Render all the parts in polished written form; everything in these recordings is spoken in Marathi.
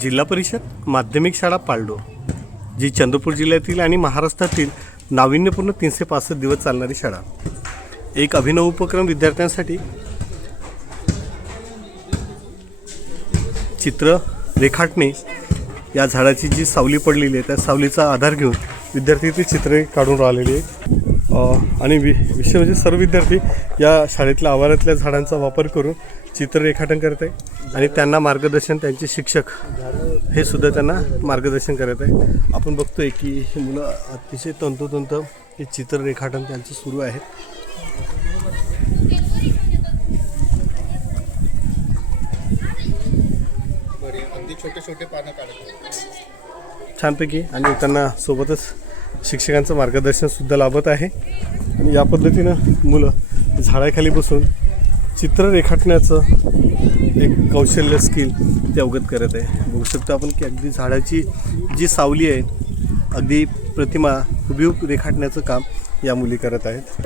जिल्हा परिषद माध्यमिक शाळा पालडो, जी चंद्रपूर जिल्ह्यातील आणि महाराष्ट्रातील नाविन्यपूर्ण 365 दिवस चालणारी शाळा. एक अभिनव उपक्रम विद्यार्थ्यांसाठी चित्र रेखाटणे. या झाडाची जी सावली पडलेली आहे त्या सावलीचा आधार घेऊन विद्यार्थी ती चित्रे काढून राहिलेली आहेत. आणि विषय म्हणजे सर्व विद्यार्थी या शाळेतल्या आवारातल्या झाडांचा वापर करून चित्र रेखाटन करत आहे आणि त्यांना मार्गदर्शन त्यांचे शिक्षक हे सुद्धा त्यांना मार्गदर्शन करत आहे. आपण बघतोय की ही मुलं अतिशय तंतोतंत हे चित्र रेखाटन त्यांचं सुरू आहे. छोटे छोटे पानं काढत छानपैकी आणि त्यांना सोबतच शिक्षकांचं मार्गदर्शन सुद्धा लाभत आहे. आणि या पद्धतीनं मुलं झाडाखाली बसून चित्र रेखाटण्याचं एक कौशल्य स्किल ते अवगत करत आहे. बघू शकतो आपण की अगदी झाडाची जी सावली आहे अगदी प्रतिमा हुबेहूब रेखाटण्याचं काम या मुली करत आहेत.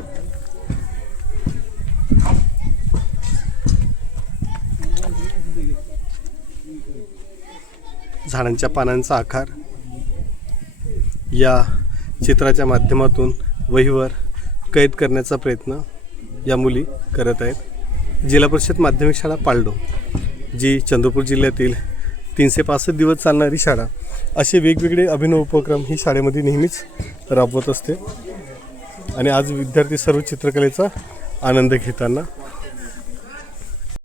झाडांच्या पानांचा आकार या चित्राच्या माध्यमातून वहीवर कैद करण्याचा प्रयत्न या मुली करत आहेत. जिल्हा परिषद माध्यमिक शाळा पालडो, जी चंद्रपूर जिल्ह्यातील 365 दिवस चालणारी शाळा, असे वेगवेगळे अभिनव उपक्रम ही शाळेमध्ये नेहमीच राबवत असते. आणि आज विद्यार्थी सर्व चित्रकलेचा आनंद घेताना